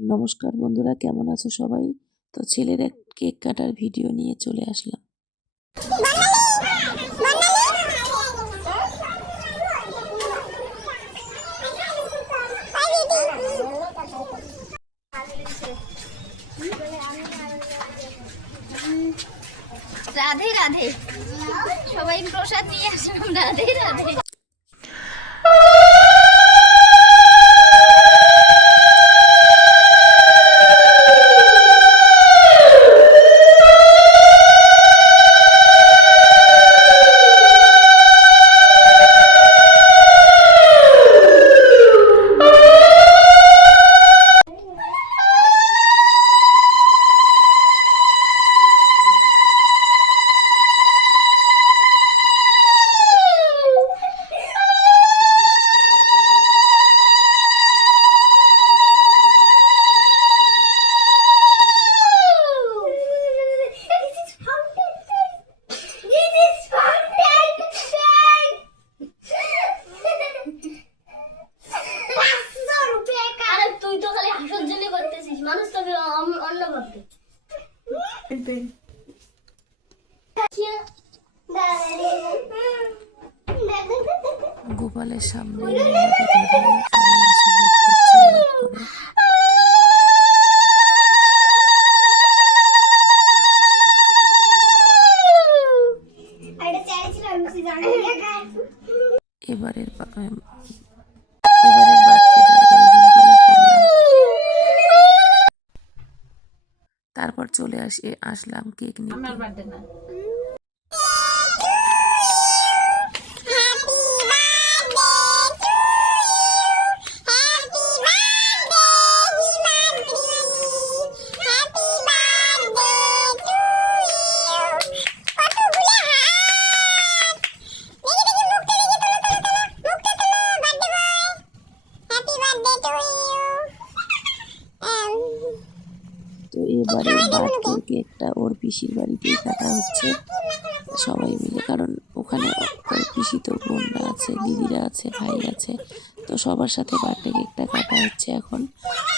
নমস্কার বন্ধুরা, কেমন আছো সবাই? তো ছেলের এক কেক কাটার ভিডিও নিয়ে চলে আসলাম। রাধে রাধে, সবাই প্রসাদ নিয়ে আসলাম। রাধে রাধে। মানুষ তোকে অন্য ভাববে। গোপালের সামনে মোমবাতি ধরে সবাই আশীর্বাদ করছে আলাপ করে। এবারের বার্থডেটা এরকম করেই করলাম। তারপর চলে আসলাম কেক নিতে। আমার বার্থডে না। তো এবারে বার্থডে কেকটা ওর পিসির বাড়িতেই কাটা হচ্ছে সবাই মিলে, কারণ ওখানে ওর পিসি তো বোনরা আছে, দিদিরা আছে, ভাই আছে, তো সবার সাথে বার্থডে কেকটা কাটা হচ্ছে এখন।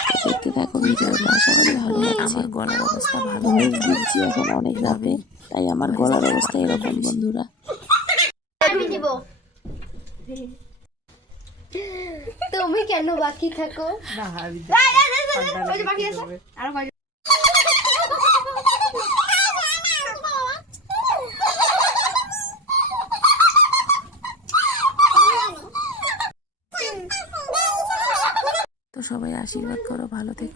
তো দেখতে থাকো ভিডিওটা, আশা করি ভালো লাগছে। আমার গলার অবস্থা ভালো দিচ্ছি এখন অনেক রাতে, তাই আমার গলার অবস্থা এরকম বন্ধুরা। আমি দিব। তুমি কেন বাকি থাকো? বাকি আছে আরো কয়জন। তো সবাই আশীর্বাদ করো, ভালো থেকো।